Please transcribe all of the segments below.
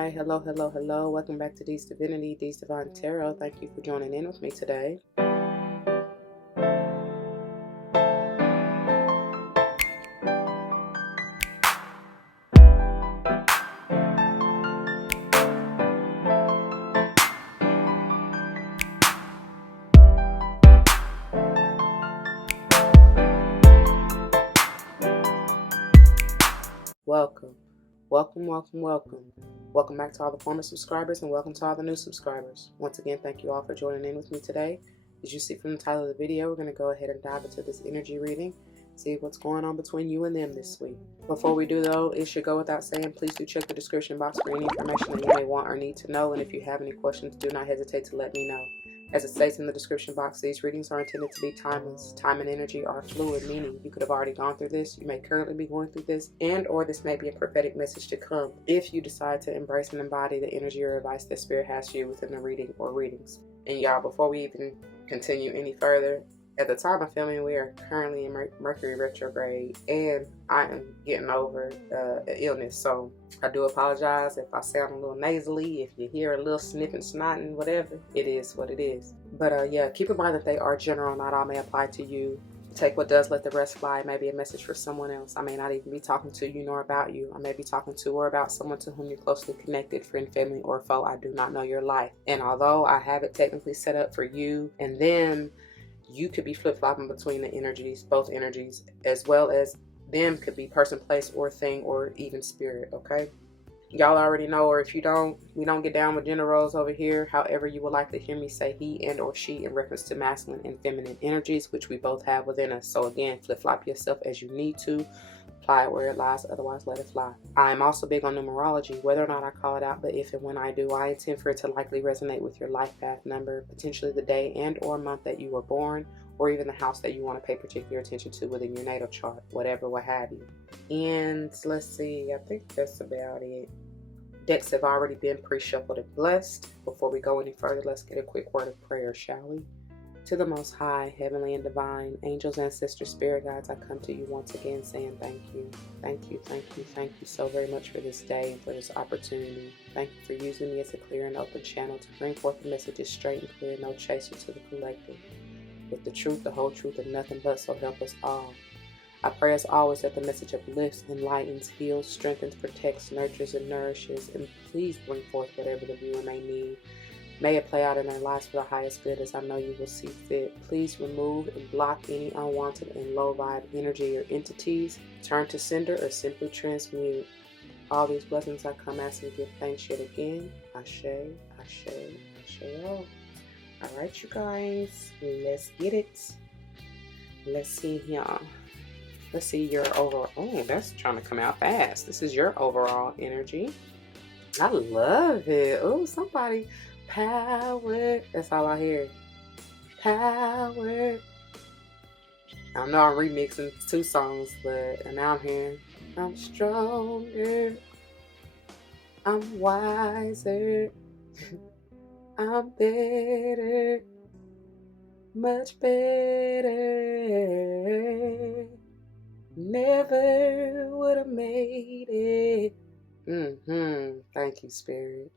Hi, hello, hello, hello. Welcome back to D's Divinity, D's Divine Tarot. Thank you for joining in with me today. Welcome. Welcome, welcome, welcome. Welcome back to all the former subscribers and welcome to all the new subscribers. Once again, thank you all for joining in with me today. As you see from the title of the video, we're going to go ahead and dive into this energy reading, see what's going on between you and them this week. Before we do though, it should go without saying, please do check the description box for any information that you may want or need to know, and if you have any questions, do not hesitate to let me know. As it states in the description box, these readings are intended to be timeless. Time and energy are fluid, meaning you could have already gone through this, you may currently be going through this, and or this may be a prophetic message to come if you decide to embrace and embody the energy or advice that Spirit has for you within the reading or readings. And y'all, before we even continue any further, at the time of filming, we are currently in Mercury retrograde, and I am getting over an illness. So I do apologize if I sound a little nasally, if you hear a little sniffing, snotting, whatever. It is what it is. But yeah, keep in mind that they are general. Not all may apply to you. Take what does, let the rest fly. It may be a message for someone else. I may not even be talking to you nor about you. I may be talking to or about someone to whom you're closely connected, friend, family, or foe. I do not know your life. And although I have it technically set up for you and them, you could be flip-flopping between the energies, both energies, as well as them could be person, place, or thing, or even spirit, okay? Y'all already know, or if you don't, we don't get down with gender roles over here. However, you would like to hear me say he and or she in reference to masculine and feminine energies, which we both have within us. So again, flip-flop yourself as you need to. Apply it where it lies, otherwise let it fly. I'm also big on numerology, whether or not I call it out, but if and when I do, I intend for it to likely resonate with your life path number, potentially the day and or month that you were born, or even the house that you want to pay particular attention to within your natal chart, whatever, what have you. And let's see, I think that's about it. Decks have already been pre-shuffled and blessed. Before we go any further, let's get a quick word of prayer, shall we? To the Most High, Heavenly and Divine, angels, ancestors, spirit guides, I come to you once again saying thank you. Thank you, thank you, thank you so very much for this day and for this opportunity. Thank you for using me as a clear and open channel to bring forth the messages straight and clear, no chaser to the collective. With the truth, the whole truth, and nothing but, so help us all. I pray as always that the message uplifts, enlightens, heals, strengthens, protects, nurtures, and nourishes, and please bring forth whatever the viewer may need. May it play out in their lives for the highest good, as I know you will see fit. Please remove and block any unwanted and low vibe energy or entities. Turn to sender or simply transmute. All these blessings I come asking to give thanks yet again. Ashe, Ashe, Ashe. All right, you guys, let's get it. Let's see here. Let's see your overall. Oh, that's trying to come out fast. This is your overall energy. I love it. Oh, somebody. Power. That's all I hear. Power. I know I'm remixing 2 songs, but now I'm hearing I'm stronger. I'm wiser. I'm better. Much better. Never would have made it. Thank you, Spirit.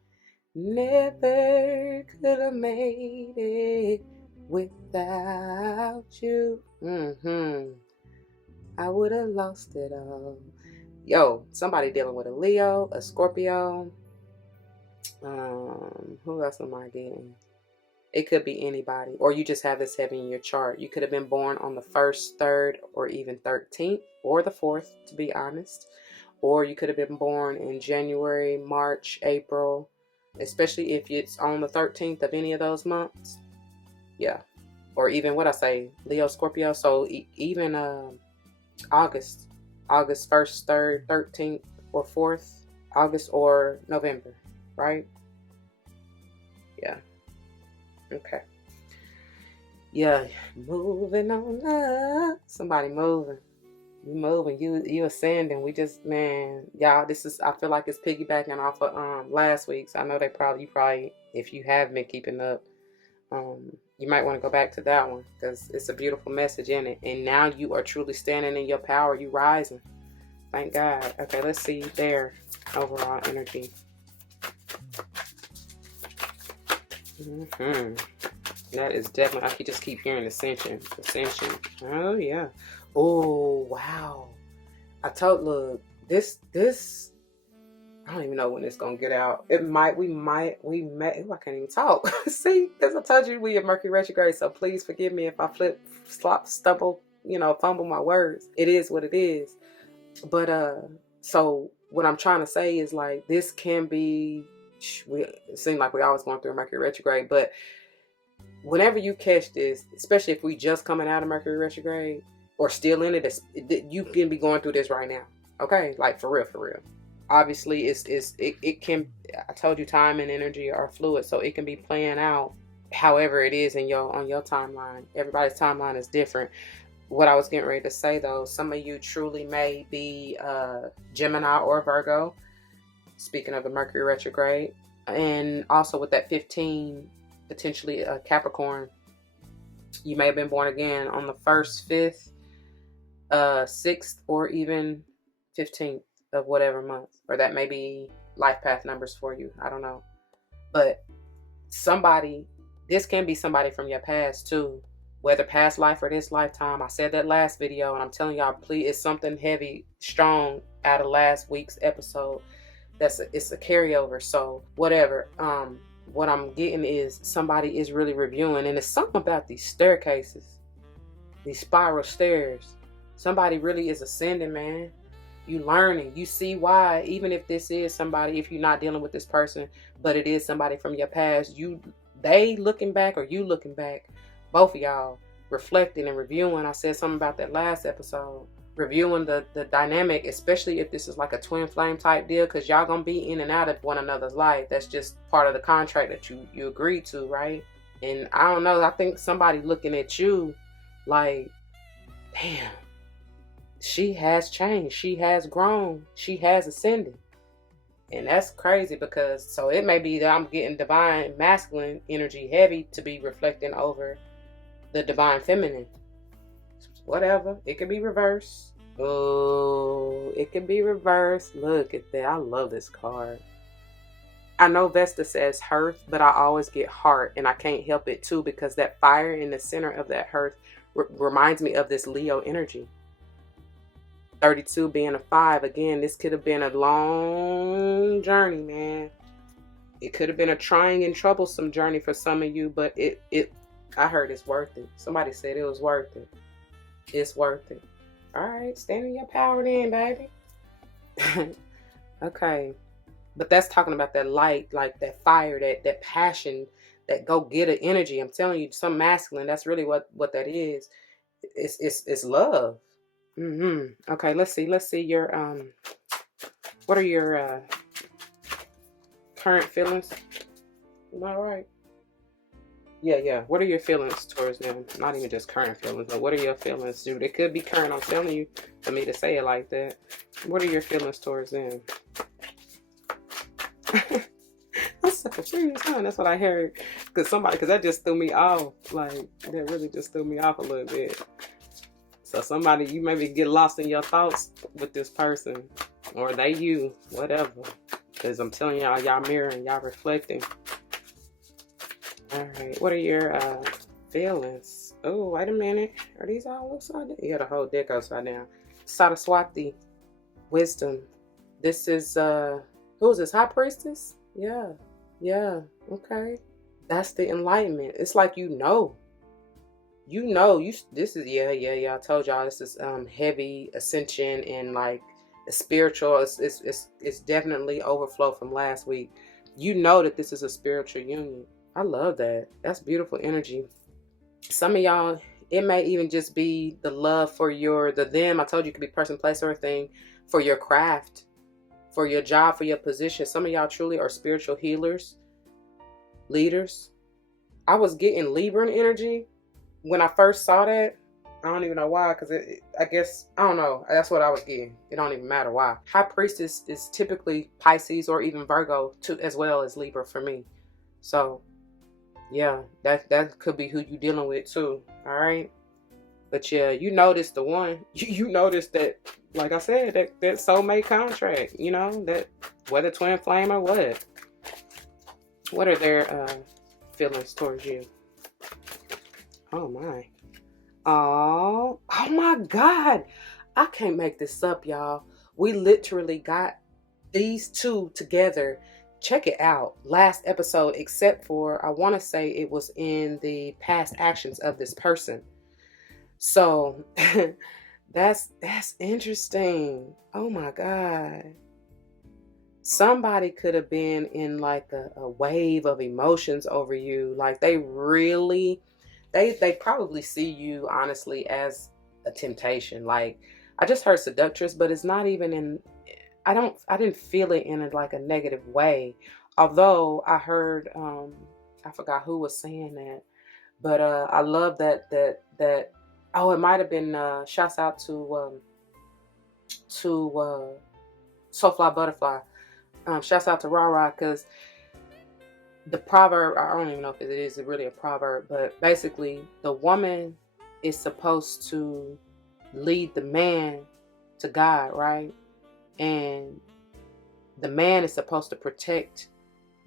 Never could have made it without you. I would have lost it all. Yo, somebody dealing with a Leo, a Scorpio. Who else am I getting? It could be anybody, or you just have this heavy in your chart. You could have been born on the 1st, 3rd, or even 13th, or the 4th, to be honest. Or you could have been born in January, March, April, especially if it's on the 13th of any of those months. Yeah. Or even what I say, Leo, Scorpio. So even August 1st, 3rd, 13th, or 4th, August or November, right? Yeah. Okay. Yeah, moving on up. Somebody moving. You moving. You ascending. We just, man, y'all, this is, I feel like it's piggybacking off of last week's. I know you probably, if you have been keeping up, you might want to go back to that one because it's a beautiful message in it. And now you are truly standing in your power. You rising. Thank God. Okay, let's see their overall energy. That is definitely, I just keep hearing ascension. Oh yeah. Oh wow. Look, this, I don't even know when it's gonna get out. We may, ooh, I can't even talk. See, because I told you we have Mercury retrograde, so please forgive me if I stumble, fumble my words. It is what it is. But so what I'm trying to say is like this can be. It seems like we're always going through a Mercury retrograde, but whenever you catch this, especially if we just coming out of Mercury retrograde or still in it, you can be going through this right now. Okay, like for real, for real. Obviously, it can. I told you, time and energy are fluid, so it can be playing out however it is on your timeline. Everybody's timeline is different. What I was getting ready to say though, some of you truly may be Gemini or Virgo. Speaking of the Mercury retrograde, and also with that 15, potentially a Capricorn. You may have been born again on the 1st, 5th, 6th, or even 15th of whatever month, or that may be life path numbers for you. I don't know, but this can be somebody from your past too, whether past life or this lifetime. I said that last video, and I'm telling y'all, please, it's something heavy, strong out of last week's episode. It's a carryover. So whatever. What I'm getting is somebody is really reviewing, and it's something about these staircases, these spiral stairs. Somebody really is ascending, man. You learning, you see why, even if this is somebody, if you're not dealing with this person, but it is somebody from your past, they looking back, or you looking back, both of y'all reflecting and reviewing. I said something about that last episode, reviewing the dynamic, especially if this is like a twin flame type deal, because y'all gonna be in and out of one another's life. That's just part of the contract that you agreed to, right? And I don't know, I think somebody looking at you like, damn, she has changed, she has grown, she has ascended. And that's crazy, because so it may be that I'm getting divine masculine energy heavy to be reflecting over the divine feminine. Whatever, it could be reversed. Oh, it could be reversed. Look at that. I love this card. I know Vesta says hearth, but I always get heart, and I can't help it too, because that fire in the center of that hearth reminds me of this Leo energy. 32 being a 5. Again, this could have been a long journey, man. It could have been a trying and troublesome journey for some of you, but I heard it's worth it. Somebody said it was worth it. It's worth it. All right, stand in your power then, baby. Okay. But that's talking about that light, like that fire, that passion, that go-getter energy. I'm telling you, some masculine, that's really what that is. It's love. Okay, let's see your what are your current feelings? Am I right? Yeah. What are your feelings towards them? Not even just current feelings, but what are your feelings, dude? It could be current. I'm telling you, for me to say it like that. What are your feelings towards them? I'm so confused, huh? That's what I heard. Because that just threw me off. Like, that really just threw me off a little bit. So somebody, you maybe get lost in your thoughts with this person. Or they you, whatever. Because I'm telling y'all mirroring, y'all reflecting. All right, what are your feelings? Oh, wait a minute. Are these all upside down? You got a whole deck upside down. Saraswati, wisdom. This is, who is this? High Priestess? Yeah, okay. That's the enlightenment. It's like this is, I told y'all this is heavy ascension and like the spiritual. It's definitely overflow from last week. You know that this is a spiritual union. I love that. That's beautiful energy. Some of y'all, it may even just be the love for them. I told you it could be person, place, or thing, for your craft, for your job, for your position. Some of y'all truly are spiritual healers, leaders. I was getting Libran energy when I first saw that. I don't even know why, because I guess, I don't know. That's what I was getting. It don't even matter why. High Priestess is typically Pisces or even Virgo, too, as well as Libra for me. So yeah, that could be who you dealing with too. All right. But yeah, you notice the one. You notice that, like I said, that soulmate contract, that whether twin flame or what are their feelings towards you. Oh my. Oh my God. I can't make this up, y'all. We literally got these two together. Check it out. Last episode, except for, I want to say it was in the past actions of this person. So that's interesting. Oh my God. Somebody could have been in like a wave of emotions over you. Like they really, they probably see you honestly as a temptation. Like I just heard seductress, but it's not even in, I didn't feel it in like a negative way. Although I heard, I forgot who was saying that, but I love that. Oh, it might have been shouts out to Soulfly Butterfly. Shouts out to Rara, because the proverb, I don't even know if it is really a proverb, but basically the woman is supposed to lead the man to God, right? And the man is supposed to protect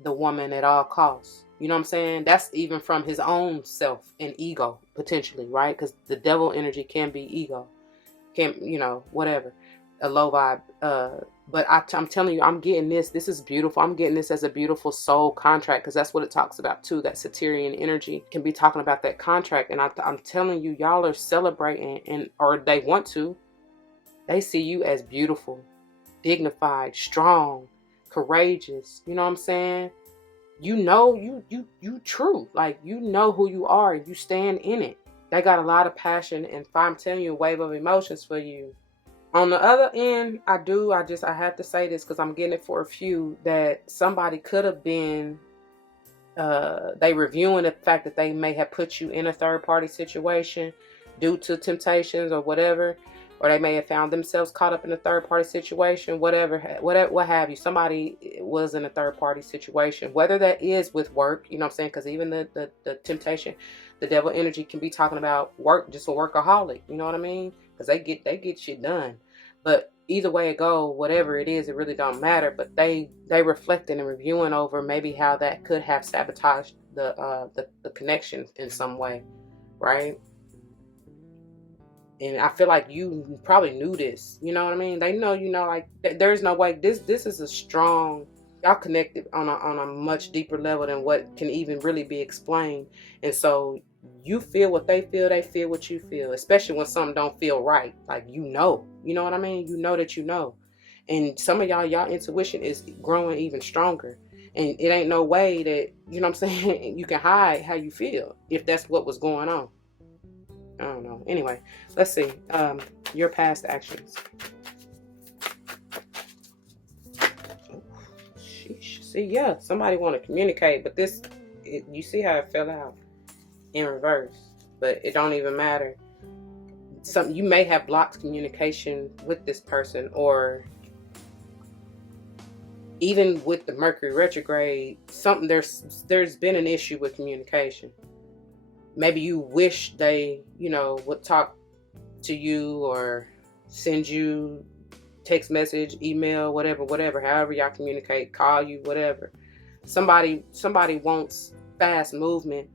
the woman at all costs. You know what I'm saying? That's even from his own self and ego, potentially, right? Because the devil energy can be ego. Can, whatever. A low vibe. But I'm telling you, I'm getting this. This is beautiful. I'm getting this as a beautiful soul contract, because that's what it talks about too. That Satyrian energy can be talking about that contract. And I'm telling you, y'all are celebrating, or they want to. They see you as beautiful, dignified, strong, courageous. You know what I'm saying? You know, you true. Like, you know who you are. You stand in it. They got a lot of passion, and I'm telling you, a wave of emotions for you. On the other end, I have to say this because I'm getting it for a few, that somebody could have been, they reviewing the fact that they may have put you in a third party situation due to temptations or whatever, or they may have found themselves caught up in a third party situation, what have you. Somebody was in a third party situation, whether that is with work, you know what I'm saying? Because even the temptation, the devil energy can be talking about work, just a workaholic, you know what I mean? Because they get shit done. But either way it go, whatever it is, it really don't matter. But they reflecting and reviewing over maybe how that could have sabotaged the connection in some way, right? And I feel like you probably knew this, you know what I mean? They know, like there's no way this is a strong, y'all connected on a much deeper level than what can even really be explained. And so you feel what they feel what you feel, especially when something don't feel right. Like, you know what I mean? You know that you know. And some of y'all intuition is growing even stronger. And it ain't no way that, you know what I'm saying, you can hide how you feel if that's what was going on. I don't know. Anyway, let's see. Your past actions. Sheesh. See, yeah, somebody want to communicate, but you see how it fell out in reverse. But it don't even matter. You may have blocked communication with this person, or even with the Mercury retrograde, there's been an issue with communication. Maybe you wish they, would talk to you or send you text message, email, whatever, however y'all communicate, call you, whatever. Somebody wants fast movement,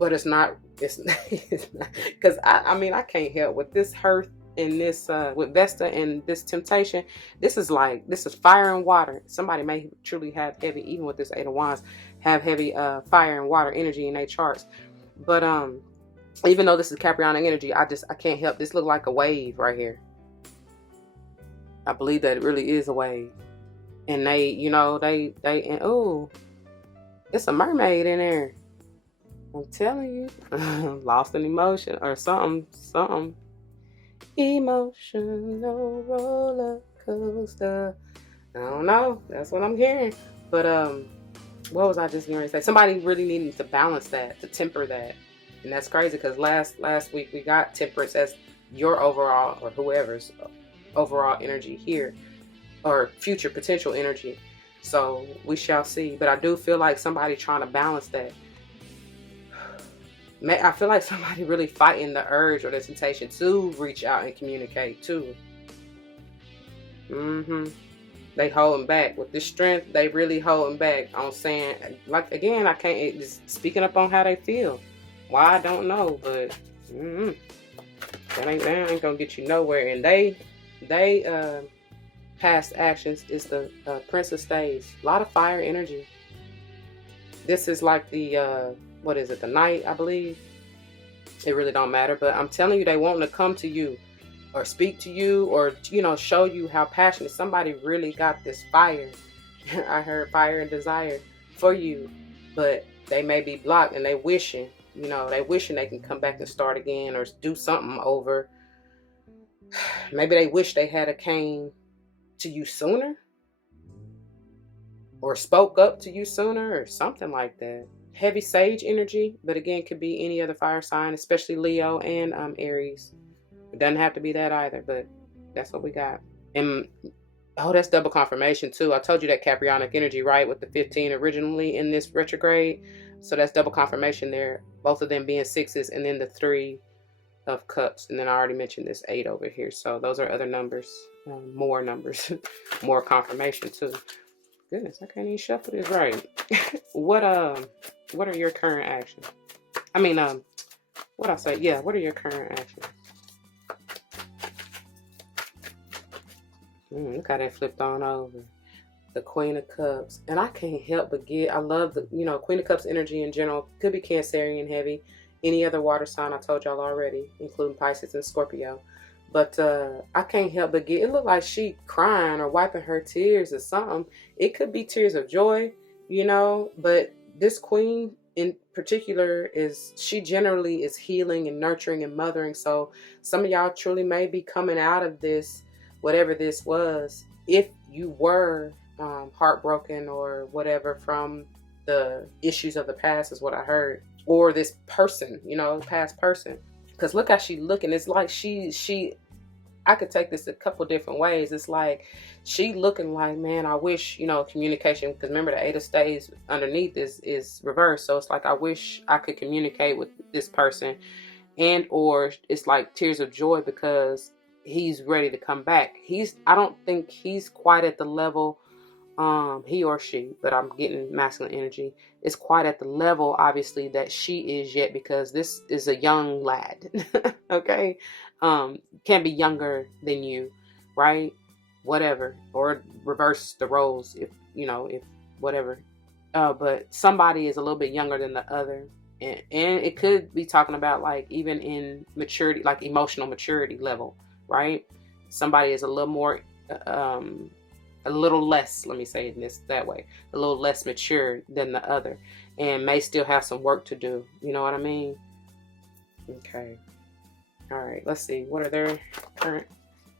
but it's not, because I can't help with this Hearth and this, with Vesta and this temptation. This is fire and water. Somebody may truly have heavy, even with this Eight of Wands, have heavy fire and water energy in their charts. But even though this is Capricorn energy, I can't help. This look like a wave right here. I believe that it really is a wave. And they, and oh, it's a mermaid in there. I'm telling you, lost in emotion or something. Emotional roller coaster. I don't know. That's what I'm hearing. But what was I just going to say? Somebody really needing to balance that, to temper that. And that's crazy because last week we got temperance as your overall, or whoever's overall energy here, or future potential energy. So we shall see. But I do feel like somebody trying to balance that. I feel like somebody really fighting the urge or the temptation to reach out and communicate too. They holding back. With this strength, they really holding back on saying, like, again, I can't, just speaking up on how they feel. Why, I don't know, but that ain't gonna get you nowhere. And they past actions is the Prince of Staves. A lot of fire energy. This is like the what is it, the Knight, I believe. It really don't matter, but I'm telling you, they want to come to you or speak to you, or show you how passionate somebody really got this fire. I heard fire and desire for you, but they may be blocked, and they wishing they can come back and start again, or do something over. Maybe they wish they had a came to you sooner, or spoke up to you sooner, or something like that. Heavy sage energy, but again, could be any other fire sign, especially Leo and Aries. It doesn't have to be that either, but that's what we got. And that's double confirmation too. I told you that Caprionic energy, right, with the 15 originally in this retrograde. So that's double confirmation there. Both of them being sixes, and then the 3 of cups, and then I already mentioned this 8 over here. So those are other numbers, more numbers, more confirmation too. Goodness, I can't even shuffle this right. What are your current actions? I mean, what I say? Yeah, what are your current actions? Look how that flipped on over. The Queen of Cups. And I can't help but I love the, Queen of Cups energy in general. Could be Cancerian heavy. Any other water sign, I told y'all already, including Pisces and Scorpio. But I can't help but it looked like she crying or wiping her tears or something. It could be tears of joy, but this queen in particular she generally is healing and nurturing and mothering. So some of y'all truly may be coming out of this, whatever this was, if you were heartbroken or whatever from the issues of the past, is what I heard. Or this person, past person. Because look how she looking. It's like I could take this a couple different ways. It's like she looking like, man, I wish, communication. Because remember, the 8 of Staves underneath is reversed. So it's like, I wish I could communicate with this person. And or it's like tears of joy because he's ready to come back. I don't think he's quite at the level, he or she, but I'm getting masculine energy, is quite at the level, obviously, that she is yet, because this is a young lad. Okay? Can be younger than you, right? Whatever. Or reverse the roles, if whatever. But somebody is a little bit younger than the other. And it could be talking about, like, even in maturity, like emotional maturity level, right? Somebody is a little more, a little less, let me say this that way, a little less mature than the other, and may still have some work to do. You know what I mean? Okay. All right. Let's see. What are their current?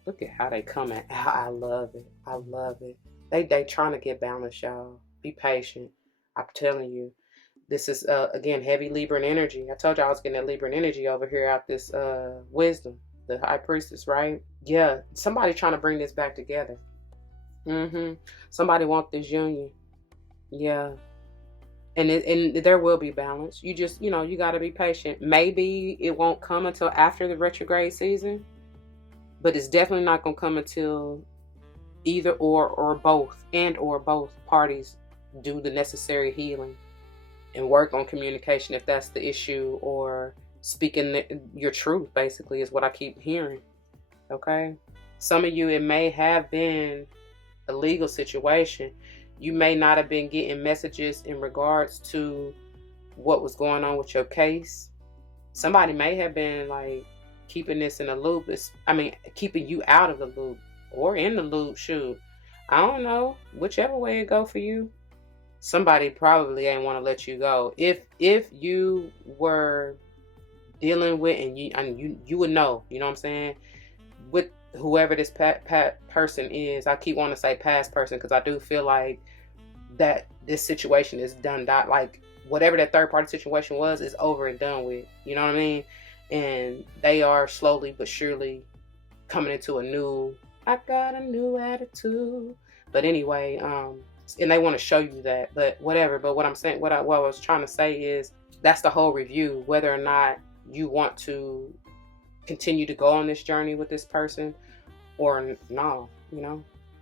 Look at how they come at. I love it. I love it. They trying to get balance, y'all. Be patient. I'm telling you. This is again heavy Libran energy. I told you I was getting that Libran energy over here out this wisdom, the High Priestess, right? Yeah. Somebody trying to bring this back together. Somebody want this union. Yeah. And there will be balance. You just, you got to be patient. Maybe it won't come until after the retrograde season, but it's definitely not going to come until either or both, and or both parties do the necessary healing and work on communication if that's the issue, or speaking your truth, basically, is what I keep hearing. Okay? Some of you, it may have been a legal situation. You may not have been getting messages in regards to what was going on with your case. Somebody may have been like keeping this in a loop. Keeping you out of the loop or in the loop. Shoot, I don't know. Whichever way it go for you. Somebody probably ain't want to let you go. If you were dealing with, and you would know. You know what I'm saying? With whoever this person is, I keep wanting to say past person, because I do feel like that this situation is done. Like whatever that third party situation was is over and done with. You know what I mean? And they are slowly but surely coming into I got a new attitude. But anyway, and they want to show you that. But whatever. But what I'm saying, what I was trying to say is, that's the whole review, whether or not you want to continue to go on this journey with this person or no,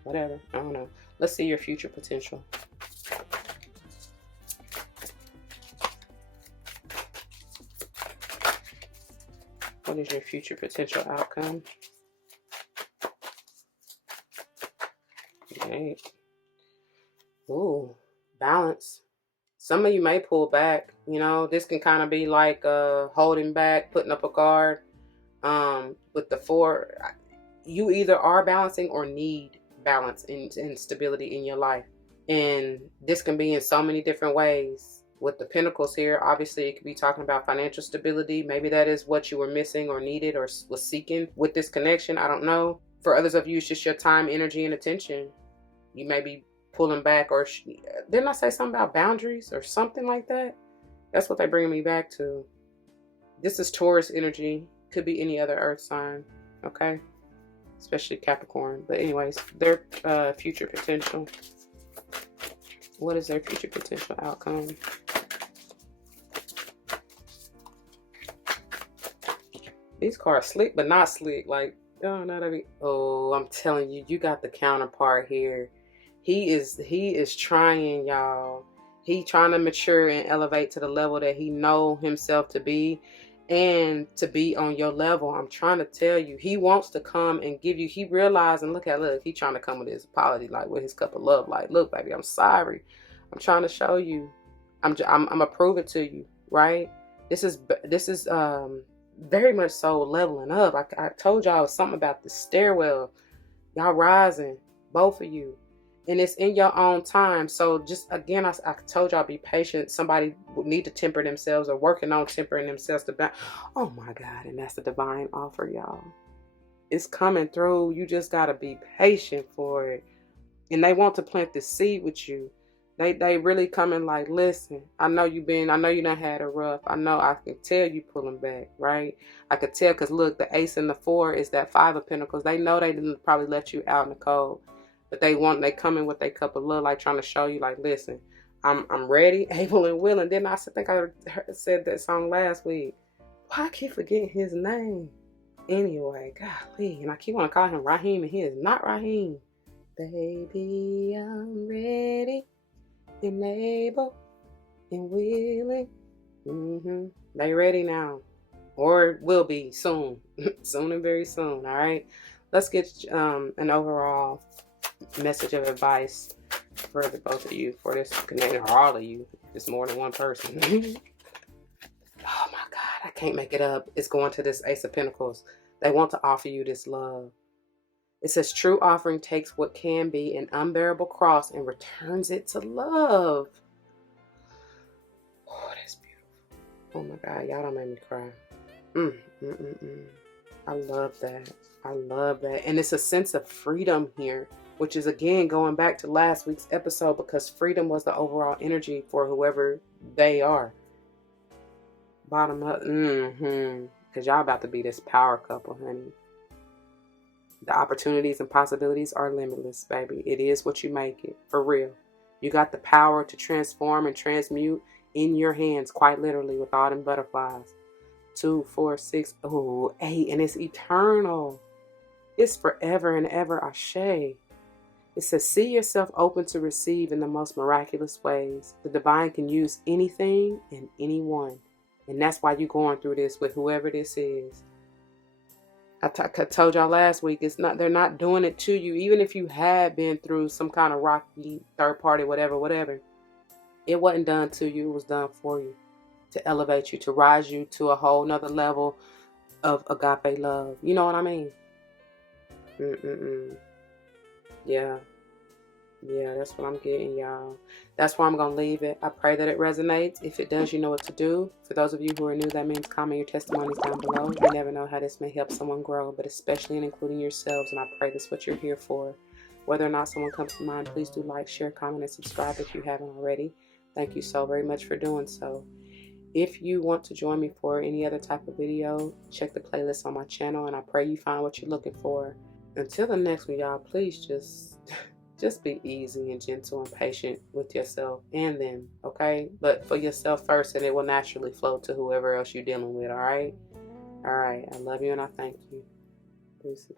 whatever. I don't know. Let's see your future potential. What is your future potential outcome? Okay. Ooh, balance. Some of you may pull back. You know, this can kind of be like holding back, putting up a guard. With the 4, you either are balancing or need balance and stability in your life. And this can be in so many different ways. With the Pentacles here, obviously it could be talking about financial stability. Maybe that is what you were missing or needed or was seeking with this connection. I don't know. For others of you, it's just your time, energy, and attention. You may be pulling back, or didn't I say something about boundaries or something like that? That's what they're bringing me back to. This is Taurus energy. Could be any other earth sign, okay? Especially Capricorn. But anyways, their future potential. What is their future potential outcome? These cards slick, but not slick. Like, oh, not every. Oh, I'm telling you, you got the counterpart here. He is trying, y'all. He trying to mature and elevate to the level that he know himself to be, and to be on your level. I'm trying to tell you, he wants to come and give you. He realized, and look, he trying to come with his apology, like with his cup of love, like, look, baby, I'm sorry. I'm trying to show you. I'm gonna prove it to you, right? This is very much so leveling up. I told y'all something about the stairwell. Y'all rising, both of you. And it's in your own time. So just again, I told y'all, be patient. Somebody would need to temper themselves or working on tempering themselves to oh my God. And that's the divine offer, y'all. It's coming through. You just got to be patient for it. And they want to plant the seed with you. They really coming like, listen, I know you done had a rough. I know, I can tell you pulling back, right? I could tell, because look, the Ace and the 4 is that 5 of Pentacles. They know they didn't probably let you out in the cold. But they come in with their cup of love, like trying to show you, like, listen, I'm ready, able, and willing. Then I think I said that song last week. Why I keep forgetting his name? Anyway, golly, and I keep want to call him Raheem, and he is not Raheem. Baby, I'm ready and able and willing. They ready now, or will be soon, soon and very soon. All right, let's get an overall message of advice for the both of you, for this connection, or all of you. It's more than one person. Oh my God, I can't make it up. It's going to this Ace of Pentacles. They want to offer you this love. It says, true offering takes what can be an unbearable cross and returns it to love. Oh, that's beautiful. Oh my God, y'all don't make me cry. I love that. I love that. And it's a sense of freedom here, which is again going back to last week's episode, because freedom was the overall energy for whoever they are. Bottom up. Because y'all about to be this power couple, honey. The opportunities and possibilities are limitless, baby. It is what you make it, for real. You got the power to transform and transmute in your hands, quite literally, with all them butterflies. 2, 4, 6, 8, and it's eternal. It's forever and ever, ashe. It says, see yourself open to receive in the most miraculous ways. The divine can use anything and anyone. And that's why you're going through this with whoever this is. I told y'all last week, they're not doing it to you. Even if you had been through some kind of rocky third party, whatever, it wasn't done to you. It was done for you, to elevate you, to rise you to a whole nother level of agape love. You know what I mean? Yeah, that's what I'm getting, y'all. That's where I'm going to leave it. I pray that it resonates. If it does, you know what to do. For those of you who are new, that means comment your testimonies down below. You never know how this may help someone grow, but especially in including yourselves. And I pray that's what you're here for. Whether or not someone comes to mind, please do like, share, comment, and subscribe if you haven't already. Thank you so very much for doing so. If you want to join me for any other type of video, check the playlist on my channel, and I pray you find what you're looking for. Until the next one, y'all, please just be easy and gentle and patient with yourself and them, okay? But for yourself first, and it will naturally flow to whoever else you're dealing with, all right? All right, I love you and I thank you. Deuces.